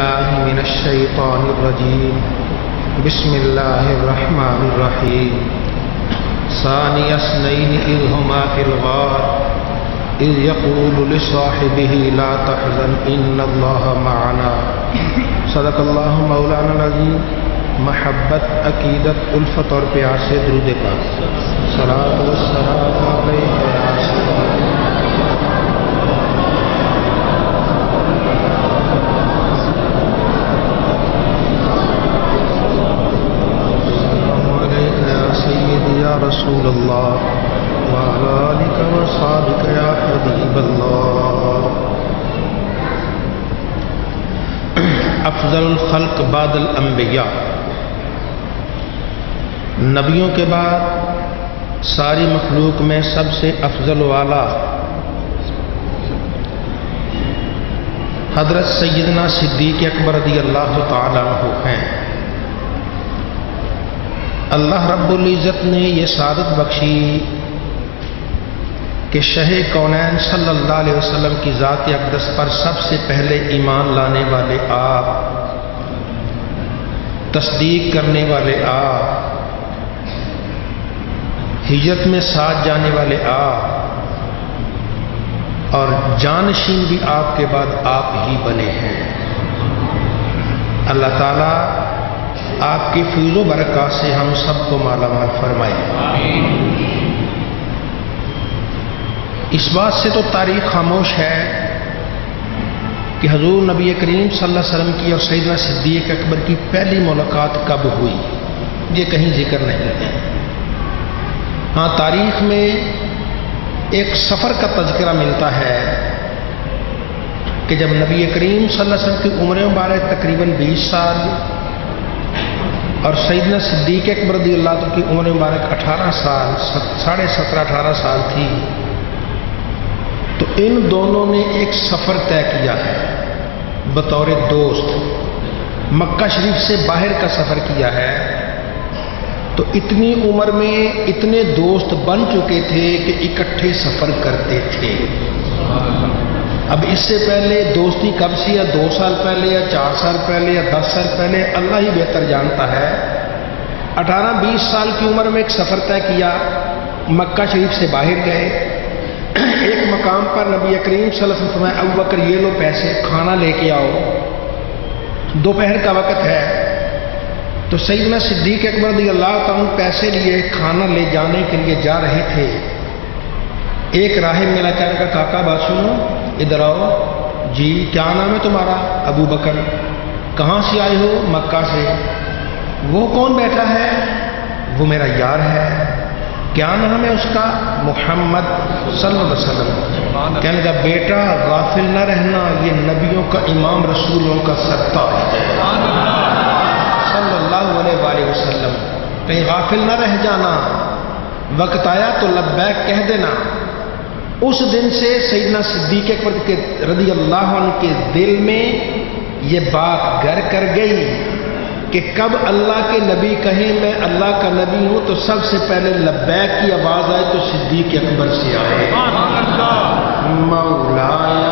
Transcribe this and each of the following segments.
بالله من الشيطان الرجيم بسم الله الرحمن الرحيم ثاني اثنين إذ هما في الغار إذ يقول لصاحبه لا تحزن إن الله معنا صدق اللہ مولانا العظیم. محبت، عقیدت، الفت اور پیار سے درود پاک. صلاۃ والسلام علیک یا سیدی. یا رسول اللہ وعلی آلک وصحبک یا حبیب اللہ. افضل الخلق بعد الانبیاء، نبیوں کے بعد ساری مخلوق میں سب سے افضل والا حضرت سیدنا صدیق اکبر رضی اللہ تعالی عنہ ہیں. اللہ رب العزت نے یہ سعادت بخشی کہ شہ کونین صلی اللہ علیہ وسلم کی ذات اقدس پر سب سے پہلے ایمان لانے والے آپ، تصدیق کرنے والے آپ، ہجرت میں ساتھ جانے والے آپ، اور جانشین بھی آپ کے بعد آپ ہی بنے ہیں. اللہ تعالیٰ آپ کی فیض و برکات سے ہم سب کو مالا مال فرمائے. اس بات سے تو تاریخ خاموش ہے کہ حضور نبی کریم صلی اللہ علیہ وسلم کی اور سیدنا صدیق اکبر کی پہلی ملاقات کب ہوئی، یہ کہیں ذکر نہیں ہے. ہاں، تاریخ میں ایک سفر کا تذکرہ ملتا ہے کہ جب نبی کریم صلی اللہ علیہ وسلم کی عمر مبارک تقریباً 20 سال اور سیدنا صدیق اکبر رضی اللہ عنہ کی عمر مبارک 18 سال، 17.5-18 سال تھی، تو ان دونوں نے ایک سفر طے کیا ہے بطور دوست. مکہ شریف سے باہر کا سفر کیا ہے. تو اتنی عمر میں اتنے دوست بن چکے تھے کہ اکٹھے سفر کرتے تھے. اب اس سے پہلے دوستی کب سے، یا 2 سال پہلے یا 4 سال پہلے یا 10 سال پہلے، اللہ ہی بہتر جانتا ہے. 18-20 سال کی عمر میں ایک سفر طے کیا، مکہ شریف سے باہر گئے. ایک مقام پر نبی کریم صلی اللہ علیہ وسلم فرمایا ابو بکر یہ لو پیسے، کھانا لے کے آؤ، دوپہر کا وقت ہے. تو سیدنا صدیق اکبر رضی اللہ عنہ پیسے لیے کھانا لے جانے کے لیے جا رہے تھے. ایک راہب ملا، کہنے کا کاکا بات سنو، ادھر آؤ. جی کیا نام ہے تمہارا؟ ابو بکر. کہاں سے آئے ہو؟ مکہ سے. وہ کون بیٹھا ہے؟ وہ میرا یار ہے. کیا نام ہے اس کا؟ محمد صلی اللہ علیہ وسلم. کہنے کا بیٹا غافل نہ رہنا، یہ نبیوں کا امام، رسولوں کا سردار ہے صلی اللہ علیہ وآلہ وسلم. کہیں غافل نہ رہ جانا، وقت آیا تو لبیک کہہ دینا. اس دن سے سیدنا صدیق اکبر رضی اللہ عنہ کے دل میں یہ بات گر کر گئی کہ کب اللہ کے نبی کہیں میں اللہ کا نبی ہوں تو سب سے پہلے لبیک کی آواز آئے تو صدیق اکبر سے آئے. مولایا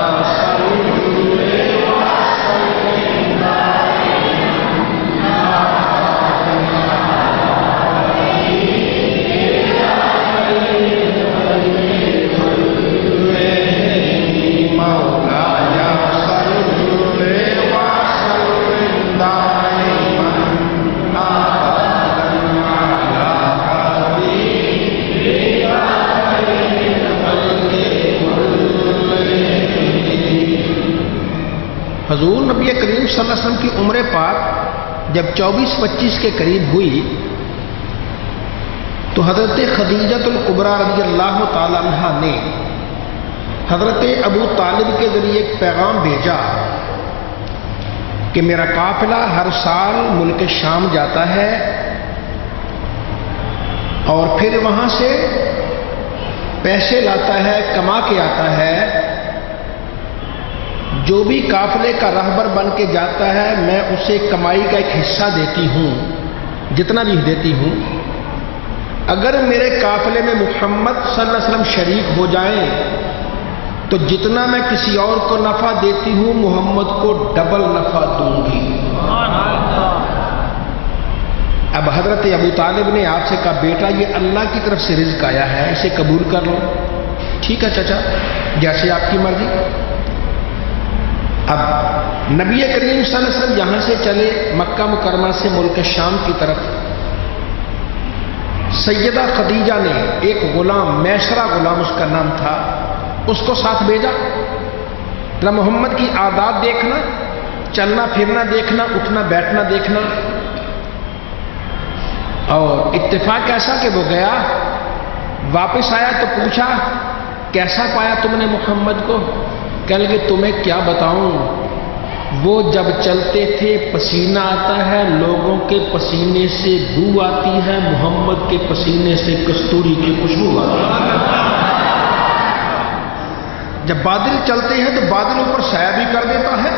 حضور نبی کریم صلی اللہ علیہ وسلم کی عمر پاک جب 24-25 کے قریب ہوئی تو حضرت خدیجہ الکبریٰ رضی اللہ تعالی عنہ نے حضرت ابو طالب کے ذریعے ایک پیغام بھیجا کہ میرا قافلہ ہر سال ملک شام جاتا ہے اور پھر وہاں سے پیسے لاتا ہے، کما کے آتا ہے. جو بھی قافلے کا رہبر بن کے جاتا ہے میں اسے کمائی کا ایک حصہ دیتی ہوں، جتنا بھی دیتی ہوں. اگر میرے قافلے میں محمد صلی اللہ علیہ وسلم شریک ہو جائیں تو جتنا میں کسی اور کو نفع دیتی ہوں محمد کو ڈبل نفع دوں گی۔ اب حضرت ابو طالب نے آپ سے کہا بیٹا یہ اللہ کی طرف سے رزق آیا ہے، اسے قبول کر لو۔ ٹھیک ہے چچا، جیسے آپ کی مرضی۔ اب نبی کریم صلی اللہ علیہ وسلم یہاں سے چلے مکہ مکرمہ سے ملک شام کی طرف۔ سیدہ خدیجہ نے ایک غلام، میسرہ غلام اس کا نام تھا، اس کو ساتھ بھیجا۔ ذرا محمد کی عادات دیکھنا، چلنا پھرنا دیکھنا، اٹھنا بیٹھنا دیکھنا۔ اور اتفاق ایسا کہ وہ گیا، واپس آیا تو پوچھا کیسا پایا تم نے محمد کو؟ کہنے لگے تمہیں کیا بتاؤں، وہ جب چلتے تھے پسینہ آتا ہے، لوگوں کے پسینے سے بو آتی ہے، محمد کے پسینے سے کستوری کی خوشبو آتی ہے۔ جب بادل چلتے ہیں تو بادل اوپر سایہ بھی کر دیتا ہے،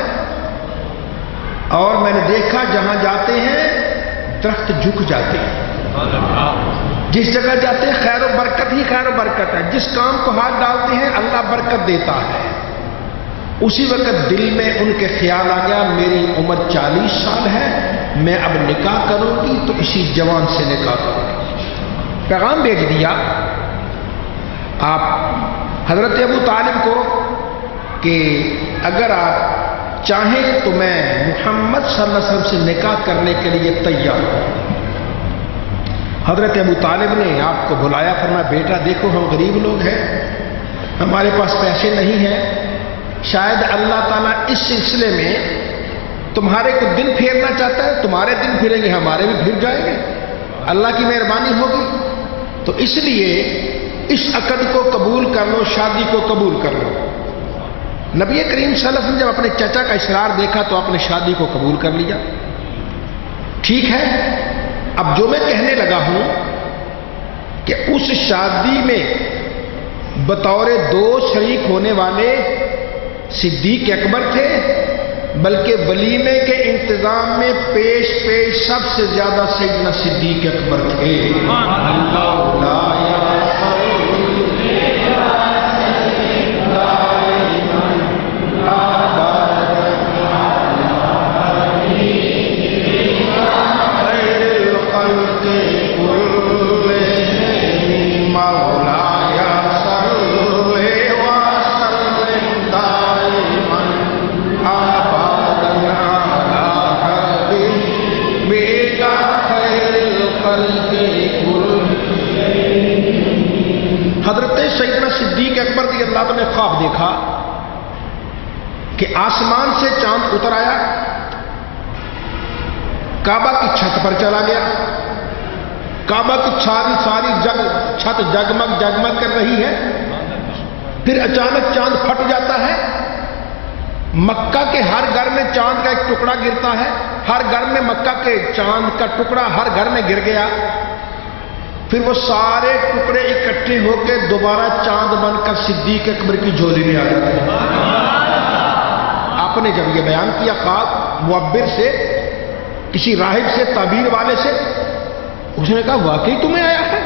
اور میں نے دیکھا جہاں جاتے ہیں درخت جھک جاتے ہیں، جس جگہ جاتے ہیں خیر و برکت ہی خیر و برکت ہے، جس کام کو ہاتھ ڈالتے ہیں اللہ برکت دیتا ہے۔ اسی وقت دل میں ان کے خیال آ گیا میری عمر 40 سال ہے، میں اب نکاح کروں گی تو اسی جوان سے نکاح کروں گی۔ پیغام بھیج دیا آپ حضرت ابو طالب کو کہ اگر آپ چاہیں تو میں محمد صلی اللہ علیہ وسلم سے نکاح کرنے کے لیے تیار ہوں۔ حضرت ابو طالب نے آپ کو بلایا، فرمایا بیٹا دیکھو ہم غریب لوگ ہیں، ہمارے پاس پیسے نہیں ہیں، شاید اللہ تعالیٰ اس سلسلے میں تمہارے کو دن پھیرنا چاہتا ہے، تمہارے دن پھریں گے ہمارے بھی پھر جائیں گے، اللہ کی مہربانی ہوگی، تو اس لیے اس عقد کو قبول کر لو، شادی کو قبول کر لو۔ نبی کریم صلی اللہ علیہ وسلم جب اپنے چچا کا اصرار دیکھا تو آپ نے شادی کو قبول کر لیا۔ ٹھیک ہے، اب جو میں کہنے لگا ہوں کہ اس شادی میں بطور دو شریک ہونے والے صدیق اکبر تھے، بلکہ ولیمے کے انتظام میں پیش سب سے زیادہ سیدنا صدیق اکبر تھے۔ حضرت سیدنا صدیق اکبر رضی اللہ عنہ نے خواب دیکھا کہ آسمان سے چاند اتر آیا، کعبہ کی چھت پر چلا گیا، کعبہ کی ساری چھت جگمگ کر رہی ہے، پھر اچانک چاند پھٹ جاتا ہے، مکہ کے ہر گھر میں چاند کا ایک ٹکڑا گرتا ہے، ہر گھر میں مکہ کے چاند کا ٹکڑا ہر گھر میں گر گیا، پھر وہ سارے ٹکڑے اکٹھے ہو کے دوبارہ چاند بن کر صدیق اکبر کی جھولی میں آ جاتے ہیں۔ آپ نے جب یہ بیان کیا خواب معبر سے، کسی راہب سے، تعبیر والے سے، اس نے کہا واقعی تمہیں آیا ہے؟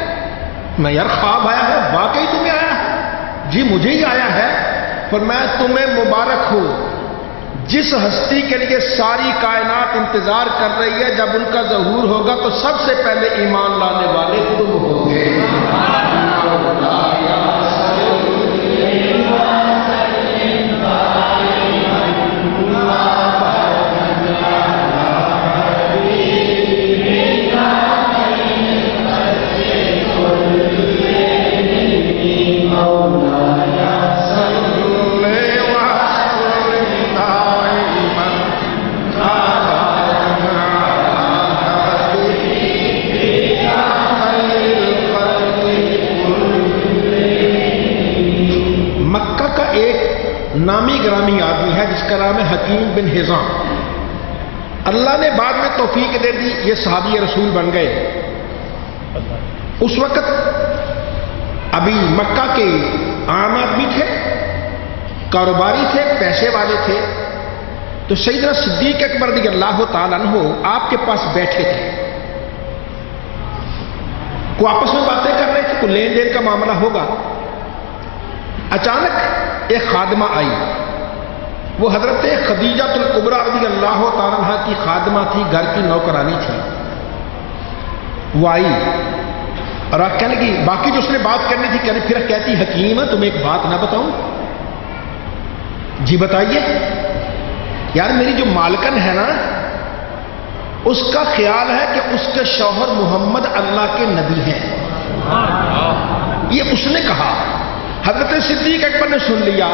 میں یار خواب آیا ہے، واقعی تمہیں آیا ہے؟ جی مجھے ہی آیا ہے۔ فرمایا تمہیں مبارک ہو، جس ہستی کے لیے ساری کائنات انتظار کر رہی ہے، جب ان کا ظہور ہوگا تو سب سے پہلے ایمان لانے والے تم ہوں گے۔ نامی گرامی آدمی ہے جس کا نام ہے حکیم بن حزام، اللہ نے بعد میں توفیق دے دی، یہ صحابی رسول بن گئے۔ اس وقت ابھی مکہ کے عام آدمی تھے، کاروباری تھے، پیسے والے تھے، تو سیدنا صدیق اکبر رضی اللہ تعالیٰ عنہ آپ کے پاس بیٹھے تھے، کو آپس میں باتیں کر رہے تھے، کوئی لین دین کا معاملہ ہوگا۔ اچانک ایک خادمہ آئی، وہ حضرت خدیجہ الکبریٰ رضی اللہ تعالیٰ عنہ کی خادمہ تھی، گھر کی نوکرانی تھی۔ وہ آئی اور کہنے لگی، باقی جو اس نے بات کرنی تھی پھر کہتی حکیم تمہیں ایک بات نہ بتاؤں؟ جی بتائیے۔ یار میری جو مالکن ہے نا، اس کا خیال ہے کہ اس کے شوہر محمد اللہ کے نبی ہیں، یہ اس نے کہا۔ حضرت صدیق اکبر نے سن لیا،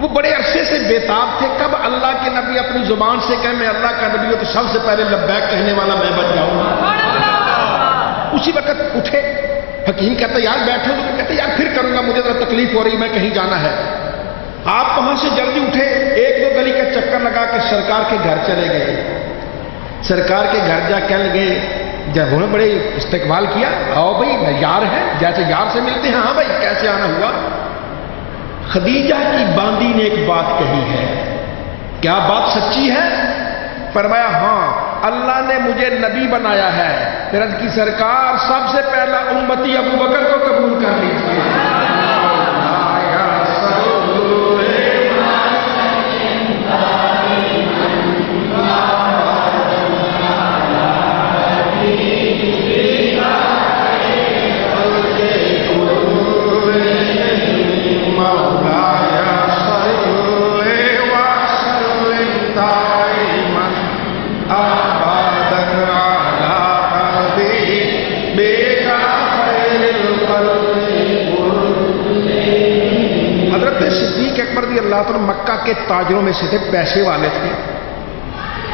وہ بڑے عرصے سے بےتاب تھے، کب اللہ کے نبی اپنی زبان سے کہیں میں اللہ کا نبی ہوں تو سب سے پہلے لبیک کہنے والا میں بن جاؤں گا۔ اسی وقت اٹھے، حکیم کہتا یار بیٹھو، تو کہتے یار پھر کروں گا، مجھے ذرا تکلیف ہو رہی، میں کہیں جانا ہے۔ آپ وہاں سے جلدی اٹھے، ایک دو گلی کا چکر لگا کے سرکار کے گھر چلے گئے۔ سرکار کے گھر جا کہنے لگے، جب انہوں نے بڑے استقبال کیا، آؤ بھائی یار ہے، جیسے یار سے ملتے ہیں، ہاں بھائی کیسے آنا ہوا؟ خدیجہ کی باندی نے ایک بات کہی ہے، کیا بات سچی ہے؟ فرمایا ہاں، اللہ نے مجھے نبی بنایا ہے۔ پھر عرض کی سرکار سب سے پہلا امتی ابو بکر کو قبول کر لیجیے۔ اللہ تعالیٰ مکہ کے تاجروں میں سے تھے، پیسے والے تھے۔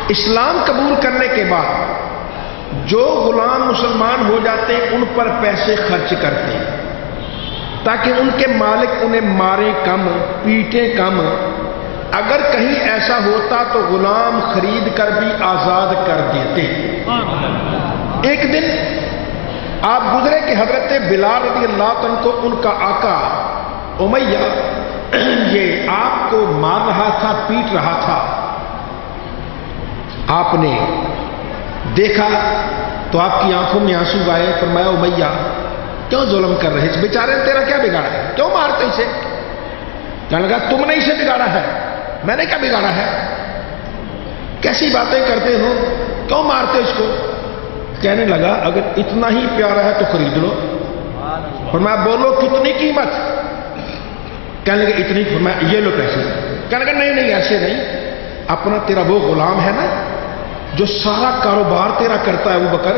اسلام قبول کرنے کے بعد جو غلام مسلمان ہو جاتے ان پر پیسے خرچ کرتے تاکہ ان کے مالک انہیں مارے کم، پیٹے کم۔ اگر کہیں ایسا ہوتا تو غلام خرید کر بھی آزاد کر دیتے۔ ایک دن آپ گزرے کہ حضرت بلال رضی اللہ عنہ کو ان کا آقا امیہ یہ آپ کو مار رہا تھا، پیٹ رہا تھا۔ آپ نے دیکھا تو آپ کی آنکھوں میں آنسو آئے، فرمایا امیہ کیوں ظلم کر رہے، اس بیچارے نے تیرا کیا بگاڑا ہے، کیوں مارتے اسے؟ کہنے لگا تم نے اسے بگاڑا ہے، میں نے کیا بگاڑا ہے، کیسی باتیں کرتے ہو، کیوں مارتے اس کو؟ کہنے لگا اگر اتنا ہی پیارا ہے تو خرید لو۔ فرمایا بولو کتنی قیمت؟ کہنے لگے اتنی۔ فرمایا یہ لو پیسے۔ کہنے لگا نہیں نہیں ایسے نہیں، اپنا تیرا وہ غلام ہے نا جو سارا کاروبار تیرا کرتا ہے، ابو بکر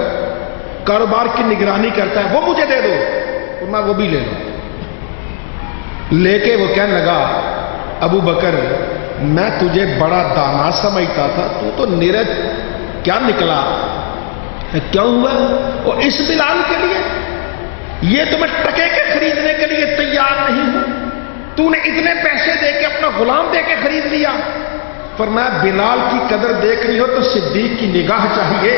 کاروبار کی نگرانی کرتا ہے، وہ مجھے دے دو۔ فرمایا وہ بھی لے لو۔ لے کے وہ کہنے لگا ابو بکر میں تجھے بڑا دانا سمجھتا تھا، تو نیرج کیا نکلا؟ کیوں ہوا؟ اور اس بلال کے لیے یہ تو میں ٹکے کے خریدنے کے لیے تیار نہیں ہوں، تو نے اتنے پیسے دے کے اپنا غلام دے کے خرید لیا۔ فرمایا بلال کی قدر دیکھنی ہو تو صدیق کی نگاہ چاہیے،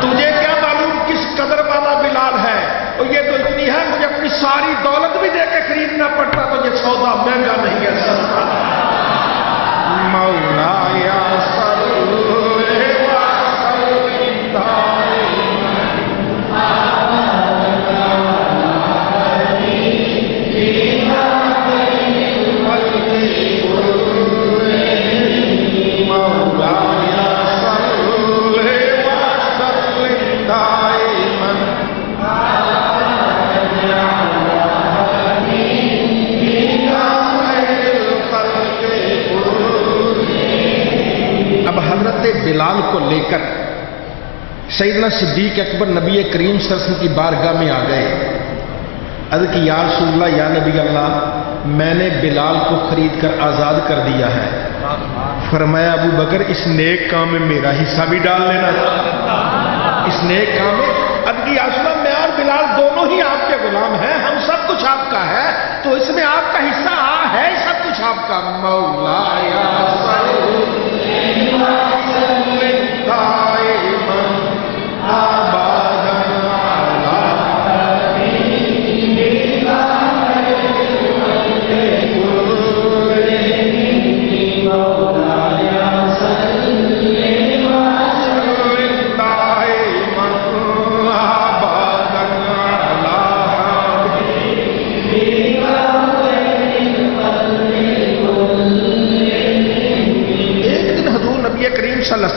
تجھے کیا معلوم کس قدر والا بلال ہے، اور یہ تو اتنی ہے مجھے اپنی ساری دولت بھی دے کے خریدنا پڑتا تو یہ سودا مہنگا نہیں ہے سستا۔ مولا یا بلال کو لے کر سیدنا صدیق اکبر نبی کریم صلی اللہ علیہ وسلم کی بارگاہ میں آ گئے۔ عرض کی یا رسول اللہ، یا نبی اللہ، میں نے بلال کو خرید کر آزاد کر دیا ہے۔ فرمایا ابو بکر اس نیک کام میں میرا حصہ بھی ڈال لینا، اس نیک کام میں۔ عرض کی یا رسول اللہ، میں اور بلال دونوں ہی آپ کے غلام ہیں، ہم سب کچھ آپ کا ہے، تو اس میں آپ کا حصہ ہے سب کچھ آپ کا۔ مولا یا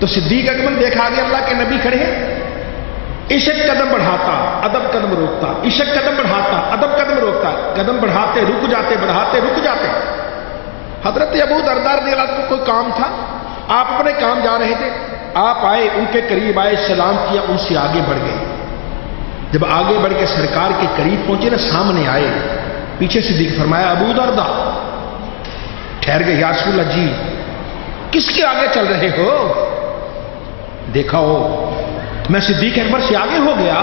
تو صدیق اکبر دیکھا آگے اللہ کے نبی کھڑے ہیں، عشق قدم بڑھاتا ادب قدم روکتا، عشق قدم بڑھاتا ادب قدم روکتا، قدم بڑھاتے رک جاتے، بڑھاتے رک جاتے۔ حضرت ابو دردار رضی اللہ عنہ کو کوئی کام تھا، آپ اپنے کام جا رہے تھے، آپ آئے، ان کے قریب آئے، سلام کیا، ان سے آگے بڑھ گئے۔ جب آگے بڑھ کے سرکار کے قریب پہنچے نا، سامنے آئے، پیچھے صدیق فرمایا ابو دردہ، ٹھہر گئے، یا رسول اللہ جی کس کے آگے چل رہے ہو؟ دیکھا ہو میں صدیق اکبر سے آگے ہو گیا،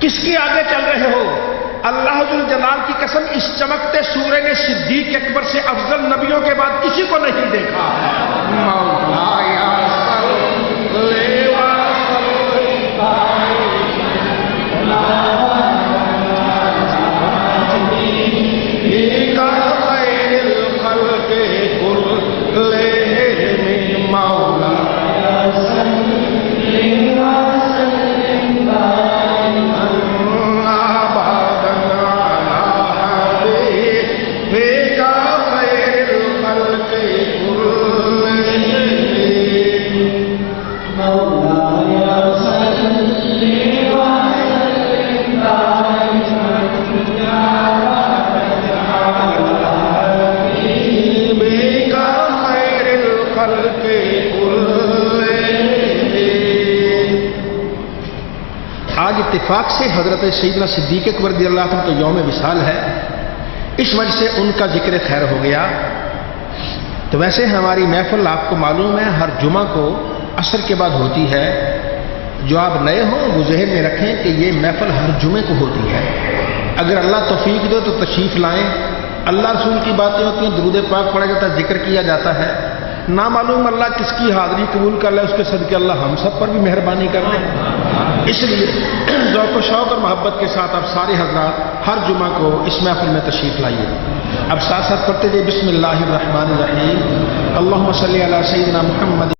کس کے آگے چل رہے ہو؟ اللہ ذو الجلال کی قسم، اس چمکتے سورج نے صدیق اکبر سے افضل نبیوں کے بعد کسی کو نہیں دیکھا۔ مولایا اتفاق سے حضرت سیدنا صدیق اکبر رضی اللہ عنہ کا یوم وصال ہے، اس وجہ سے ان کا ذکر خیر ہو گیا۔ تو ویسے ہماری محفل آپ کو معلوم ہے ہر جمعہ کو عصر کے بعد ہوتی ہے، جو آپ نئے ہوں وہ ذہن میں رکھیں کہ یہ محفل ہر جمعے کو ہوتی ہے۔ اگر اللہ توفیق دے تو تشریف لائیں، اللہ رسول کی باتیں ہوتی ہیں، درود پاک پڑھا جاتا ہے، ذکر کیا جاتا ہے، نامعلوم اللہ کس کی حاضری قبول کر لے، اس کے صدقے اللہ ہم سب پر بھی مہربانی کر دے۔ اس لیے ذوق و شوق اور محبت کے ساتھ آپ سارے حضرات ہر جمعہ کو اس محفل میں تشریف لائیے۔ اب ساتھ ساتھ پڑھتے جائیے بسم اللہ الرحمن الرحیم، اللہم صلی علی سیدنا محمد